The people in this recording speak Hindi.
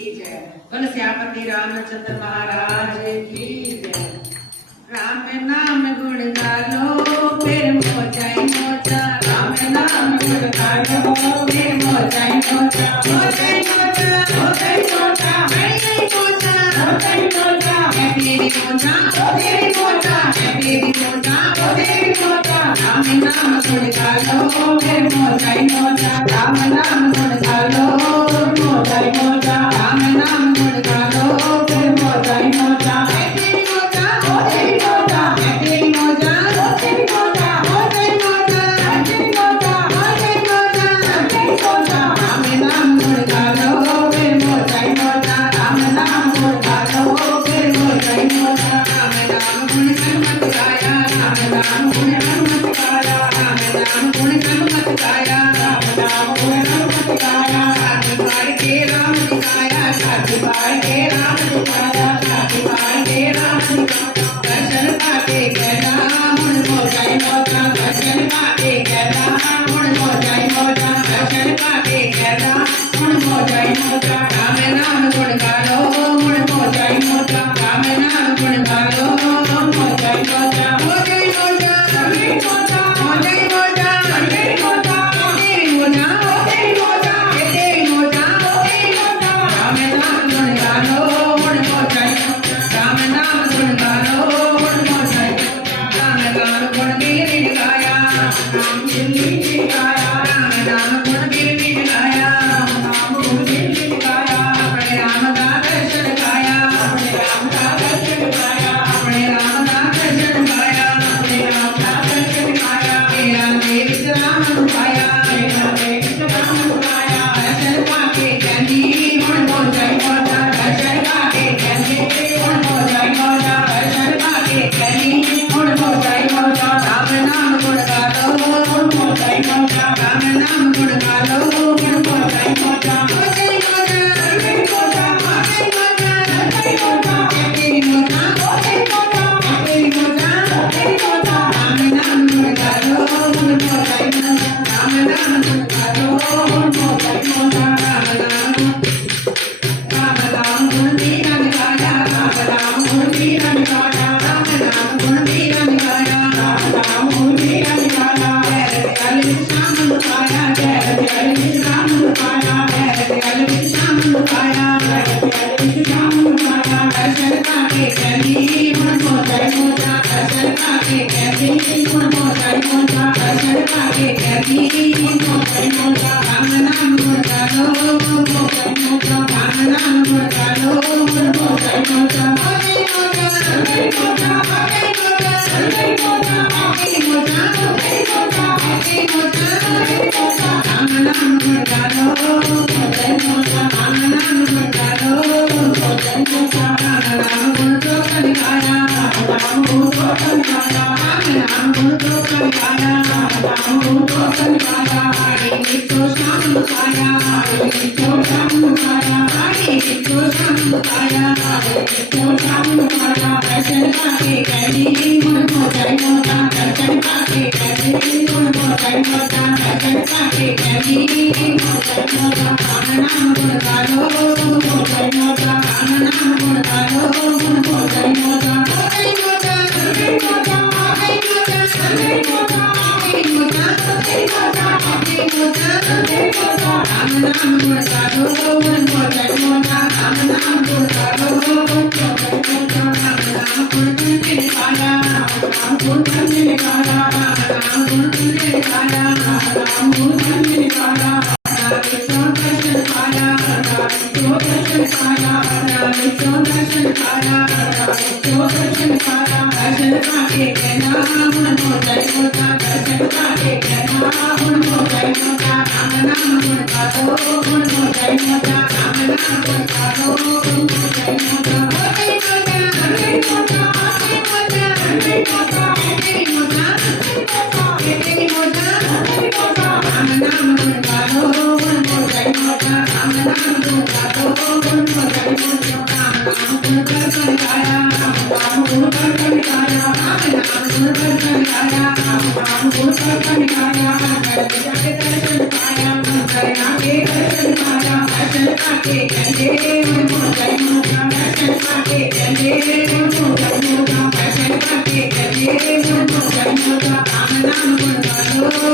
जय। बोल श्यामती रामचंद्र महाराज की जय। राम नाम गुण गालो फिर मोजाई मोजा। राम नाम गुण गालो फिर मोजाई मोजा। मोजाई मोजा मोजाई मोजा मोजाई मोजा मोजाई मोजा तेरी मोजा तेरी मोजा तेरी मोजा तेरी मोजा। राम नाम गुण गालो फिर मोजाई मोजा। राम नाम गुण गालो मोजाई मोजा। राम नाम गुण गालो फिर मोजाई मोजा। तेरी मोजा तेरी मोजा तेरी मोजा तेरी मोजा तेरी मोजा तेरी मोजा तेरी मोजा तेरी मोजा। राम नाम गुण गालो फिर मोजाई मोजा। राम नाम गुण गालो फिर मोजाई मोजा। राम नाम गुण हनुमत गाया। राम नाम गुण हनुमत गाया। राम नाम गुण हनुमत गाया। राम नाम गुण हनुमत गाया। साथी भाई के राम दिखाया। साथी भाई के राम दिखाया। साथी भाई के राम दिखाया। दर्शन पाके कहना मुन मोजाई मोजा। दर्शन पाके कहना मुन मोजाई मोजा। दर्शन पाके कहना मुन मोजाई मोजा। राम नाम गुण गालो मुन मोजाई मोजा। राम नाम गुण गालो मोजाई मोजा। मोजाई मोजा मोजाई मोजा मोजाई मोजा मोजाई मोजा तेरी मोजा तेरी मोजा तेरी मोजा तेरी मोजा। राम नाम गुण गालो मुन मोजाई मोजा। राम नाम गुण गालो मुन मोजाई मोजा। राम नाम गुण गिरवी गाया। राम गिरवी गाया। राम नाम गुण गिरवी गाया। राम गुण गिरवी गाया। अपने राम का दर्शन गाया। अपने राम का दर्शन गाया। अपने राम का दर्शन गाया। अपने राम का दर्शन गाया। तेरा देव राम पाया। तेरा देव राम पाया। दर्शन पाके कहनी मुन मोजाई मोजा। दर्शन पाके कहनी मुन मोजाई मोजा। दर्शन पाके कहनी मुन मोजाई मोजा। राम नाम गुण गालो मुन मोजाई मोजा। राम नाम गुण गालो मुन मोजाई मोजा। मोजाई मोजा मोजाई मोजा मोजाई मोजा मोजाई मोजा तेरी मोजा तेरी मोजा तेरी मोजा तेरी मोजा। राम नाम गुण गालो मुन मोजाई मोजा। राम नाम गुण गालो मुन मोजाई मोजा। राम नाम गुण वीरन गाया। राम नाम गुण वीरन गाया। राम नाम गुण वीरन गाया। राम नाम गुण वीरन गाया। जय जय श्याम लुकाया। जय जय श्याम लुकाया। जय जय श्याम लुकाया। जय जय श्याम लुकाया। दर्शन पाके कहनी मुन मोजाई मोजा। दर्शन पाके कहनी मुन मोजाई मोजा। दर्शन पाके कहनी मुन मोजाई मोजा। राम नाम गुण गालो मुन मोजाई मोजा। राम नाम गुण गालो मुन मोजाई मोजा। मोजाई मोजा मोजाई मोजा मोजाई मोजा मोजाई मोजा मोजाई मोजा मोजाई मोजा मोजाई मोजा मोजाई मोजा। राम नाम गुण गालो मोजाई मोजा। राम नाम गुण गालो मोजाई मोजा। राम नाम गुण दोषन गाया। राम नाम गुण दोषन गाया। राम नाम गुण दोषन गाया। राम नाम गुण दोषन गाया। हरि नित्यो श्याम लुकाया। हरि नित्यो श्याम लुकाया। हरि नित्यो श्याम लुकाया। हरि नित्यो श्याम लुकाया। दर्शन पाके कहनी मुन मोजाई मोजा। दर्शन पाके कहनी मुन मोजाई मोजा। दर्शन पाके कहनी मुन मोजाई मोजा। राम नाम गुण गालो मुन मोजाई मोजा। राम नाम गुण गालो मुन मोजाई मोजा। मोजाई मोजा मोजाई मोजा मोजाई मोजा मोजाई मोजा मोजाई मोजा मोजाई मोजा मोजाई मोजा मोजाई मोजा। राम नाम गुण गालो मुन मोजाई मोजा। राम नाम गुण गालो मुन मोजाई मोजा। राम नाम गुण गिरवी गाया। राम नाम गुण गिरवी गाया। राम नाम गुण गिरवी गाया। राम नाम गुण गिरवी गाया। दर्शन पाया। दर्शन पाया। दर्शन पाया। दर्शन पाया। दर्शन पाके कहना मुन मोजाई मोजा। दर्शन पाके कहना मुन मोजाई मोजा। राम नाम गुण गालो मुन मोजाई मोजा। राम नाम गुण गालो मुन मोजाई मोजा। मोजाई मोजा मोजाई मोजा मोजाई मोजा मोजाई मोजा तेरी मोजा तेरी मोजा तेरी मोजा। राम नाम गुण गालो मुन मोजाई मोजा। राम नाम गुण गालो मुन मोजाई मोजा। राम नाम गुण दर्शन गाया। राम नाम गुण दर्शन गाया। राम नाम गुण दर्शन गाया। राम नाम गुण दर्शन गाया। दर्शन पाया। दर्शन पाया। दर्शन માટે જજે મોજા મોજા દર્શન માટે જજે મોજા મોજા દર્શન માટે જજે મોજા મોજા રામ નામ ગુણ ગાલો